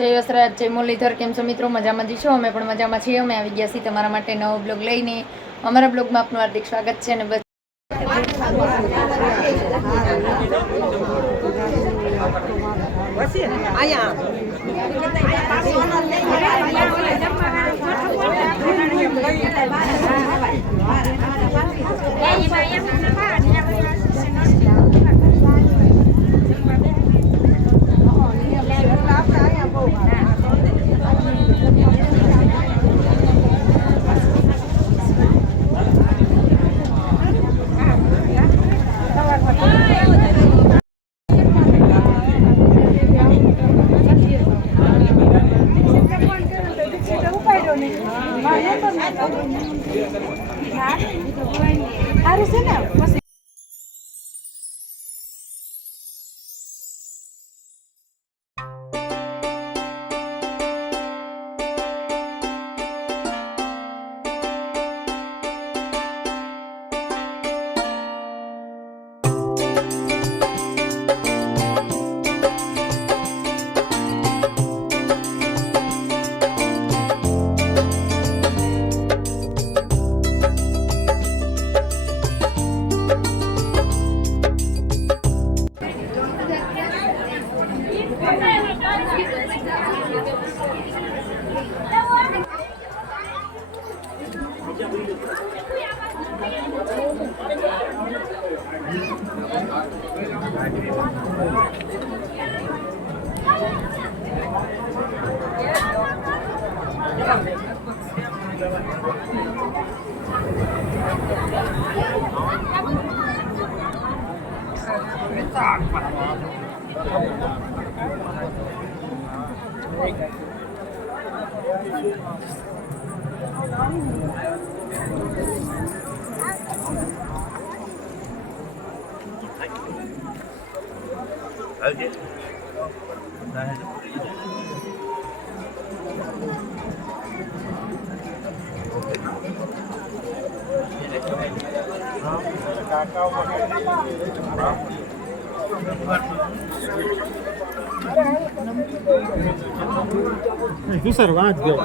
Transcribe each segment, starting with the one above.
જય વસરાજ, જય મુરલીધર. કેમ છો મિત્રો? મજામાં જ છો? અમે પણ મજામાં છીએ. અમે આવી ગયા છીએ તમારા માટે નવો બ્લોગ લઈને. અમારા બ્લોગમાં આપનું હાર્દિક સ્વાગત છે. અને બસ સર વાત ગયો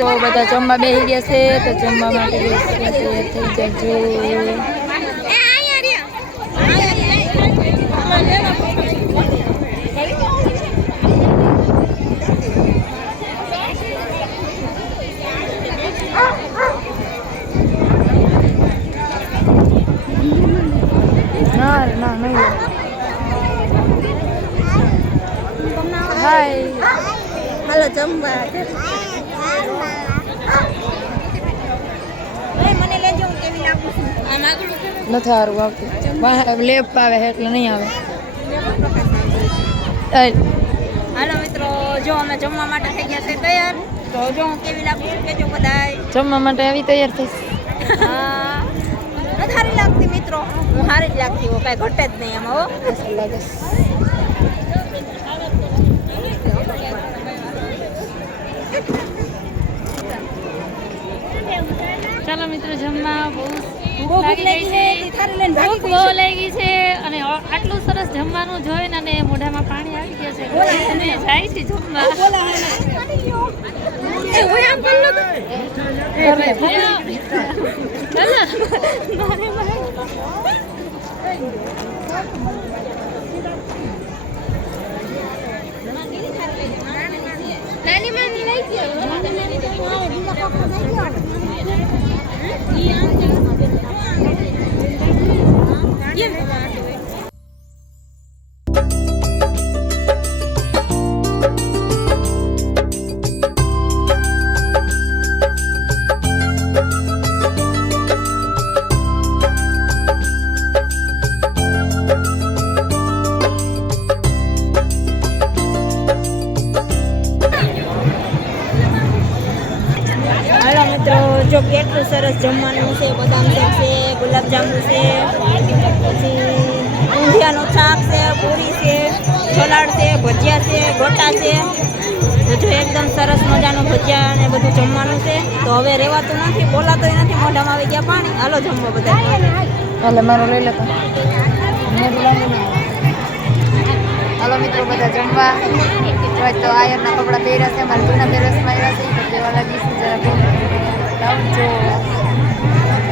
તો બધા જમવા બેસી ગયા છે તો જમવા માટે થઈ જજો. ના ના નહીં હાય હાલો જમવા મને લેજો હું કેવી લાગુ છું નથી સારું આવતું લેપ આવે એટલે નહીં આવે. હાલો મિત્રો જો અમે જમવા માટે થઈ ગયા છે તૈયાર તો જો હું કેવી લાગુ છું કેજો બધાય જમવા માટે આવી તૈયાર થઈશ. નથી સારી લાગતી મિત્રો હું સારી જ લાગતી હું કાંઈ ઘટે જ નહીં એમાં હો લાગે ચાલો મિત્રો જમવા બહુ ભૂખ લાગી છે થારી લઈને ભાગી ભૂખ બહુ લાગી છે અને આટલું સરસ જમવાનું જોઈને અને મોઢામાં પાણી આવી ગયા છે અને જાય છે જમવા. નાની માની લઈ જો કેટલું સરસ જમવાનું છે. બદામ શેક છે, ગુલાબજાંબુ છે, પછી ઊંધિયાનું શાક છે, પૂરી છે, સલાડ છે, ભજીયા છે, ગોટા છે. તો જો એકદમ સરસ મજાનું ભજીયા અને બધું જમવાનું છે. તો હવે રહેવાતું નથી, બોલાતોય નથી, મોઢામાં આવી ગયા પાણી. હાલો જમવા બધા. એટલે મારો લઈ લેતો. હાલો મિત્રો બધા જમવા. તો આયરના કપડાં પહેર્યા છે, મારા જૂના પેરસમાં આવ્યા છે તો કેવા લાગીશું જરા લાવજો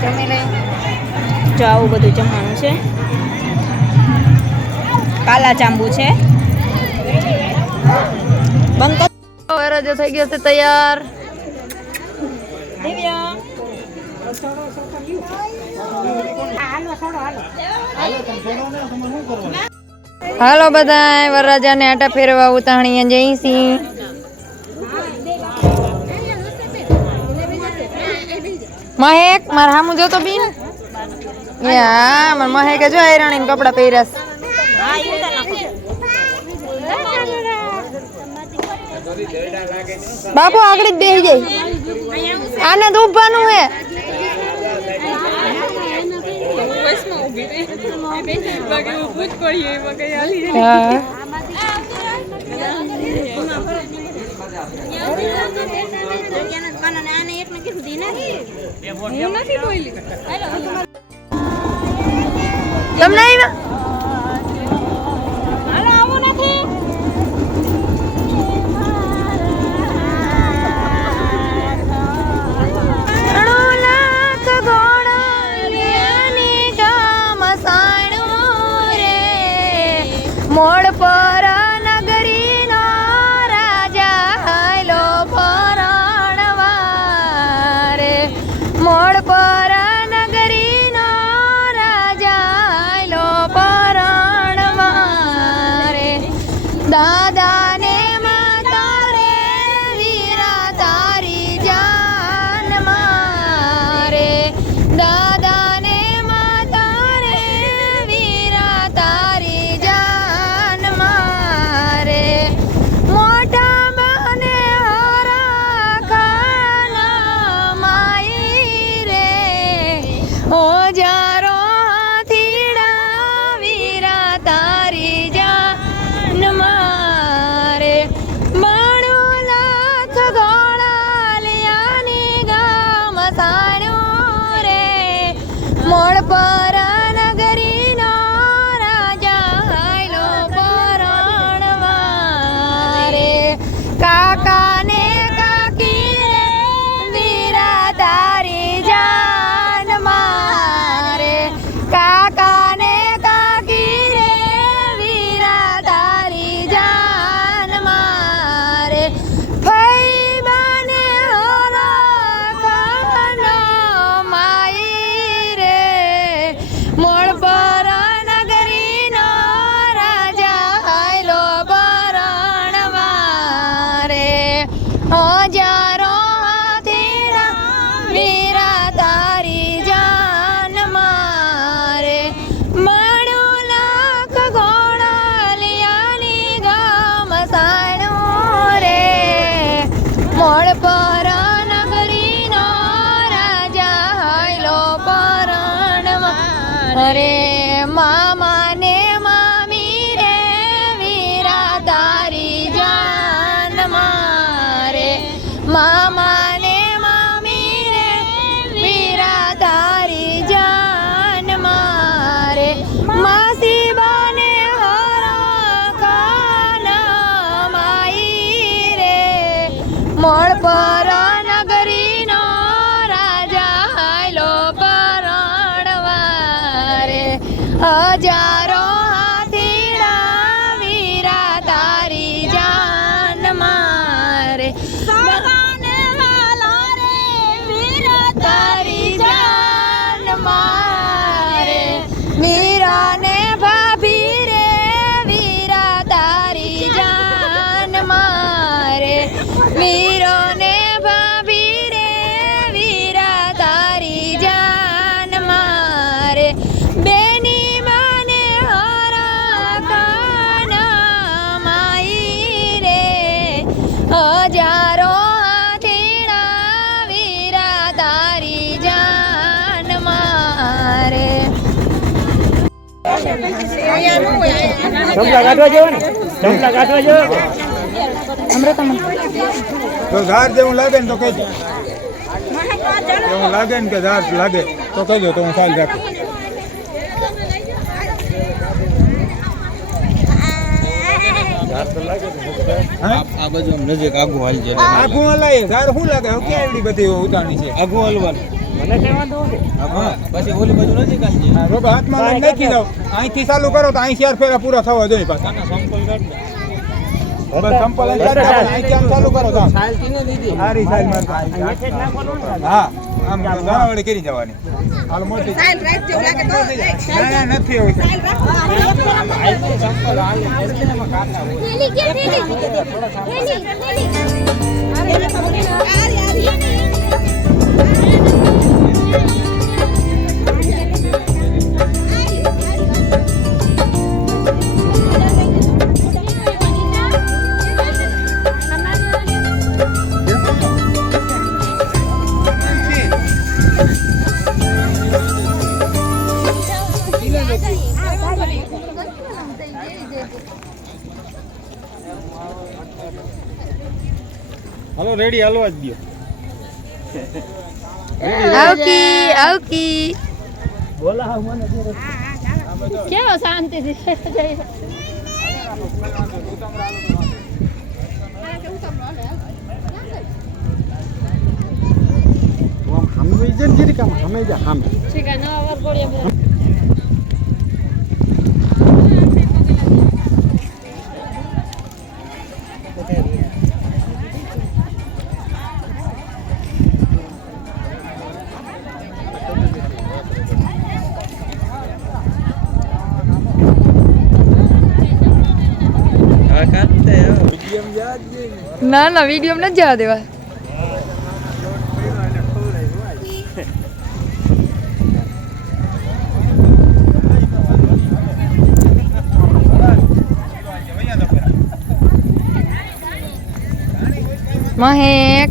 જમી લઈ. જો આવું બધું જમવાનું છે. કાલા જાંબુ છે. બંધ કર. વરરાજો થઈ ગયો છે તૈયાર. દિવ્યા હાલો બધા વરરાજાને આટા ફેરવા ઉતાણીએ જઈશી. મહેક મારા હામું જોતો બીન એ હા મારા મહેકે જો આયરાણીને કપડાં પહેર્યા છે. હા એ તો નાખો. બાપુ આગળ જ બેસી જાય. આને તો ઊભાનું હે. હા તમને મોડ પર નગરીનો રાજા હાલો પરણવા રે. મોડ પર નગરીનો રાજા હાલો પરણવા રે. દાદાને માતા રે વીરા તારી જાન મારે. દાદાને માતા રે વીરા તારી જાન મારે. મોટા બને હરા ખાના માઈ રે. ઓજારો હાથીડા વીરા તારી જાન મારે. મોળ પર નગરીનો રાજા હાયલો પરણવા રે કાકાને કાકી રે વીરા તારી જાન મારે કાકાને કાકી રે વીરા તારી જાન મારે ફઈ બાને હરાખાનો માઈ રે મોળ પર નગરીનો રાજા હાયલો પરણવા રે હજારો હાથીના વીરા તારી જાન મારે માણું લાખ ઘોડાલિયાની ગામ સાણું રે મોળ પર નગરીનો રાજા હાયલો પરણવા રે મામાને મામી રે વીરા તારી જાન મારે મામાને મામી રે વીરા તારી જાન મારે માસી બાને હરાખાના માઈ રે મોળ પર નગરીનો રાજા હાયલો પરણવા રે હજારો હાથીના વીરા તારી જાન મારે સગાને વાલા રે વીરા તારી જાન મારે મીરાને ભાભી રે વીરા તારી જાન મારે મીરોને ભાભી રે વીરા તારી જાન મારે બેની માને હરાખાના માઈ રે હજારો હાથીના વીરા તારી જાન મારે ચમલા કાઢવા જેવો ને ચમલા કાઢવા જેવો તો ઝાડ જેવું લાગે ને તો કહેજો એવું લાગે ને કે ઝાડ લાગે તો કહેજો તો હું સાલ રાખું આ બાજુ નજીક આગું હાલ છે આખું હલાય ઝાડ શું લાગે હવે ક્યાં એવડી બધી ઉતારણી છે આગું હાલવાનું મને કહેવા દો કે હા પછી ઓલી બાજુ નજીક હાલ છે હા, રોગ હાથમાં લઈને નાખી દો અહીંથી ચાલુ કરો તો અહીં 4 ફેરા પૂરા થવા જોઈએ પાછા સંપલ કાઢ દે બસ સંપલ અહીંથી આમ ચાલુ કરો તો આમ. સાલ તીને દીધી સારી સાઈડ માં હા આમ દાણાવાળી કરી જવાની હાલ મોટી ના ના નથી એવું સંપલ હાલ એમાં કાઢના હોય હાલો રેડી હાલવા જ દો આવકી આવકી બોલા મને કેવો શાંતિથી જઈ હમ જન જીરી કામ હમે જા હમ ઠીક છે નવા વરઘોડિયા ના ના વિડીયો નથી જવા દેવા મહેક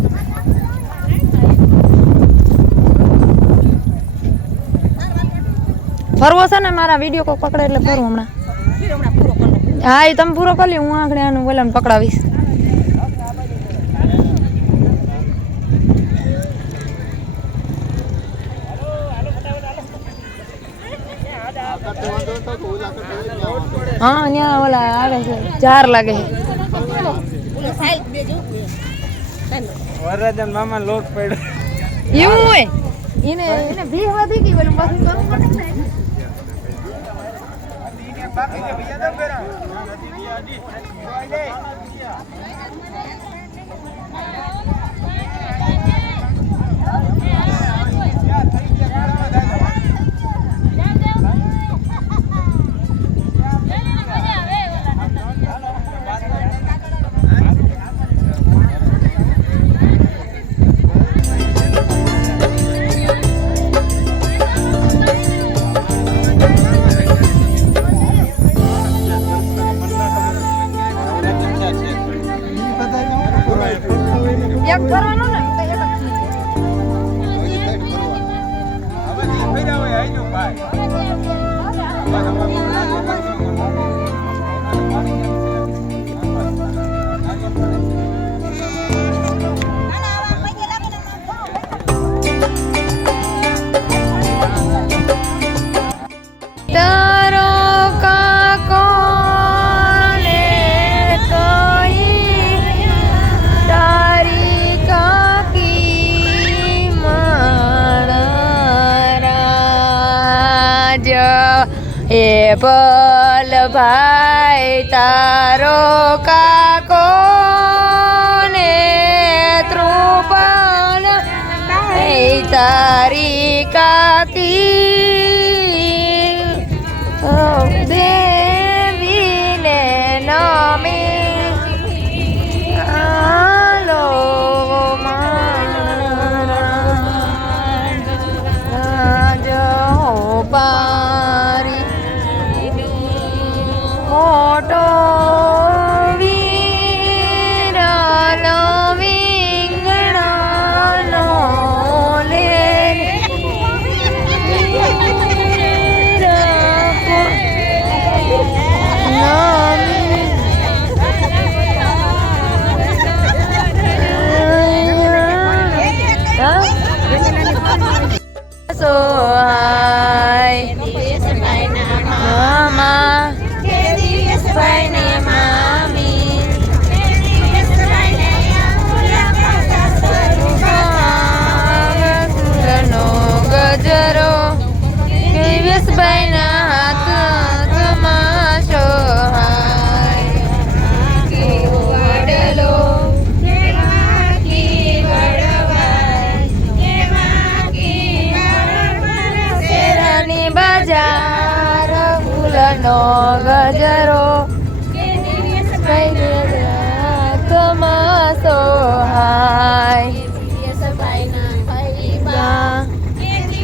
ફરવો છે ને મારા વિડીયો કોઈ પકડે એટલે ફરવું હમણાં હા એ તમે પૂરો કરી લો હું આગળ આનું બોલાને પકડાવીશ હા ત્યાં ઓલા આવે છે ચાર લાગે છે વરરાજન મામા લોટ પડ્યો એવું હોય એને ભી વધી ગઈ પેલું પાછું કરવું પડે ને એક કરવાનો ને તો એક તારો કાકો ને કહી તારી કાકી મારા એ પલ ભાઈ તારો કાકો ને ત્રુપલ તારી કાકી દેવીને નમી આલો પારી મોટો વીરલો વિંગણનો લે સોહાય મામા ભાઈને મામી ફૂલનો ગજરો કેવેશભાઈના હાથ તમાશો વડલો શેરાની બજાર ફૂલનો ગજરો તમાશો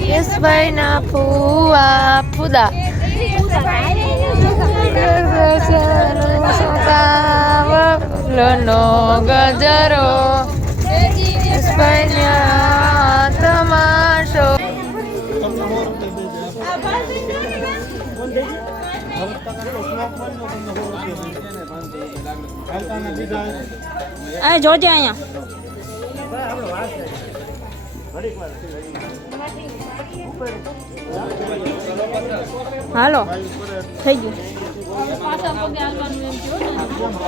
યશભાઈના ફુવા ફુદા ફૂલનો ગજરો યશભાઈના તમાશો આ જોજે અહીંયા હાલો થઈ ગયું પાછા પગે હાલવાનું એમ કહ્યું ને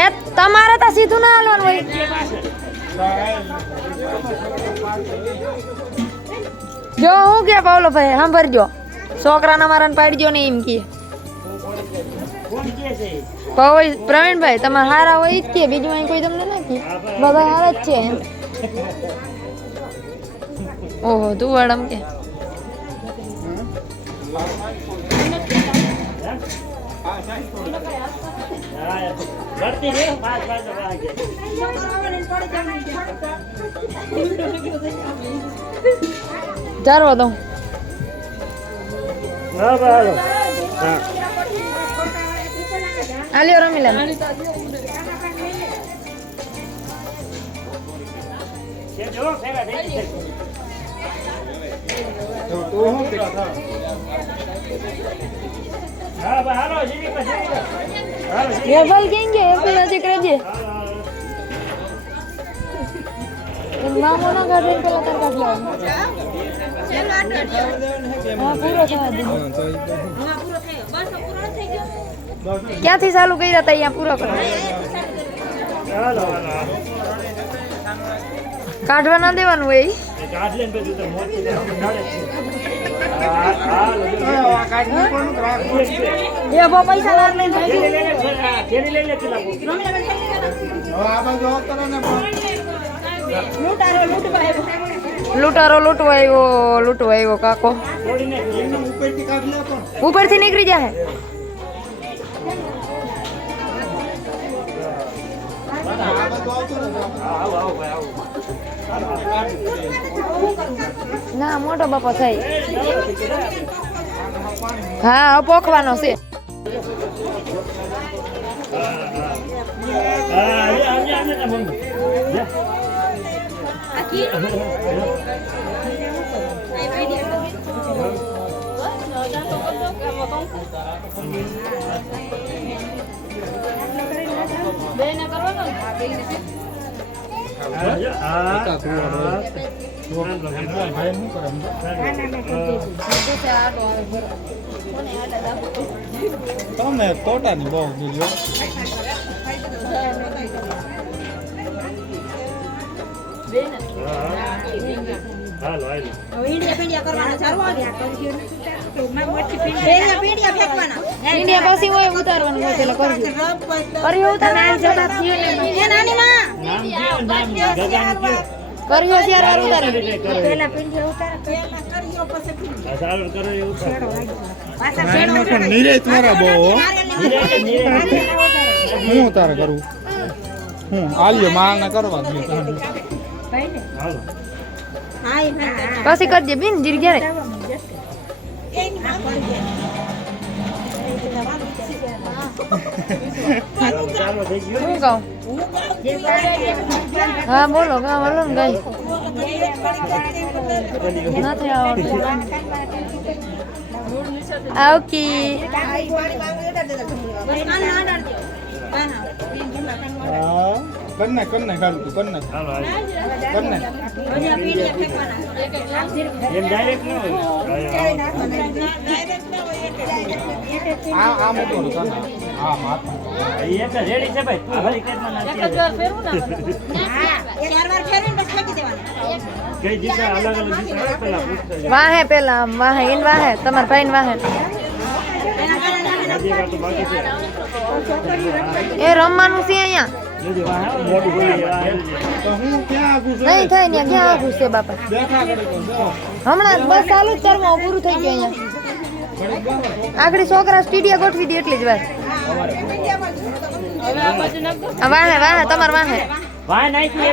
એ તમારે તો સીધું ના હાલવાનું હોય જો હું કે પાવલો ભાઈ સાંભળજો છોકરાના મારાને પાડજો ને એમ કે પ્રવીણભાઈ તમારે હારા હોય જ કે બીજું અહીં કોઈ તમને ના કે બધા હારા જ છે ઓહો તું વાળમ કે ચારવા દઉં આલ્યો રમીલા ये बल केंगे ये नजीक रहे મામો ના ગાર્ડન પેલા તાર કાઢ લેવાનું હા પૂરો થવા દે ક્યાંથી ચાલુ કર્યા હતા અહીંયા પૂરો કરો કાઢવા ના દેવાનું હોય એ બહુ પૈસા લાગ લઈને લૂંટારો લૂંટવા આવ્યો કાકો ઉપરથી નીકળી જાય ના મોટો બાપા થાય હા પોખવાનો છે તમે તોટાની બહુ બીજો ઇન્ડિયા પાછી હોય ઉતારવાનું હોય પેલા કર્યો કર્યો ત્યારે ઉતારી પેલા નીરજ મારા બહુ હું તારે કરું હું આલ્યો માને કરવા દે પછી કરજે બેન જીર ઘરે હું કહું હા બોલો હા બોલો ને ગાય નથી આવડતું આવકી કન્ને કાઢ તું કન્ને આ મોટો કન્ને આ માથ એક રેડી છે ભાઈ તું ભરી કેટમાં નાખી એક જ વાર ફેરવું ને હા ચાર વાર ફેરવીને પછી ફેંકી દેવાનું કઈ દિશા અલગ અલગ દિશા પેલા પૂછતો વાહે પેલા વાહે ઇન વાહે તમાર ભાઈન વાહે એ રમવાનું છે અહીંયા નહીં થાય ને ક્યાં આગું છે બાપા હમણાં બસ ચાલુ જ કરવા પૂરું થઈ ગયું અહીંયા આગળ છોકરા સ્ટીડિયા ગોઠવી દે એટલી જ વાર વાહે વાહે તમાર વાહે વાહે નાખી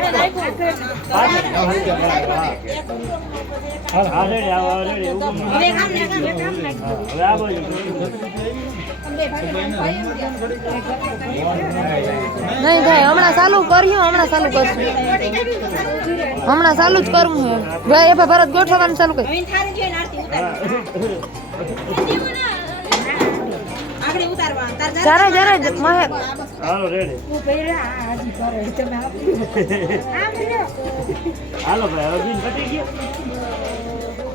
નહીં થાય હમણાં ચાલુ કર્યું હમણાં ચાલુ કરશું હમણાં ચાલુ જ કરવું છે ભાઈ એ ભરત ગોઠવવાનું ચાલુ કરી જરા જરા મહે હાલો રેડી હાલો ભાઈ હવે દિન પટી ગયો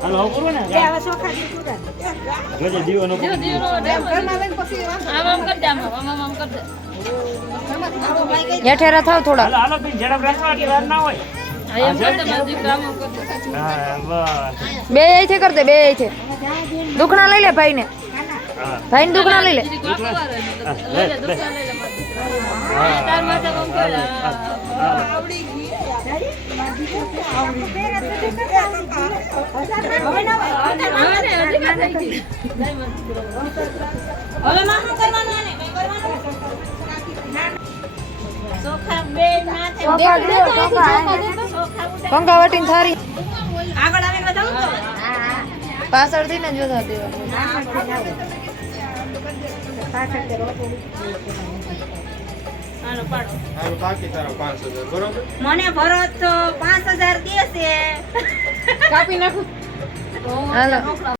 હાલો પૂરો ને કે હવે સોખા જોજે દીવાનો આમ કર દે આમ કર દે હેઠેરા થાવ થોડા હાલો બિન ઝડપ રાખવા કે વાર ના હોય એમ કર દે મારી દીકરા આમ કર દે હા બસ બે અહીંથી કર દે બે અહીંથી દુખણા લઈ લે ભાઈને ભાઈને દુખણા લઈ લે તાર માથે કોમ કર આવડી ગઈ કંકાવટી થારી આગળ આવી બતાવું તો પાછળથી ને જોતા દેવા મને ભરત તો 5000 દે છે કાપી નાખું હાલો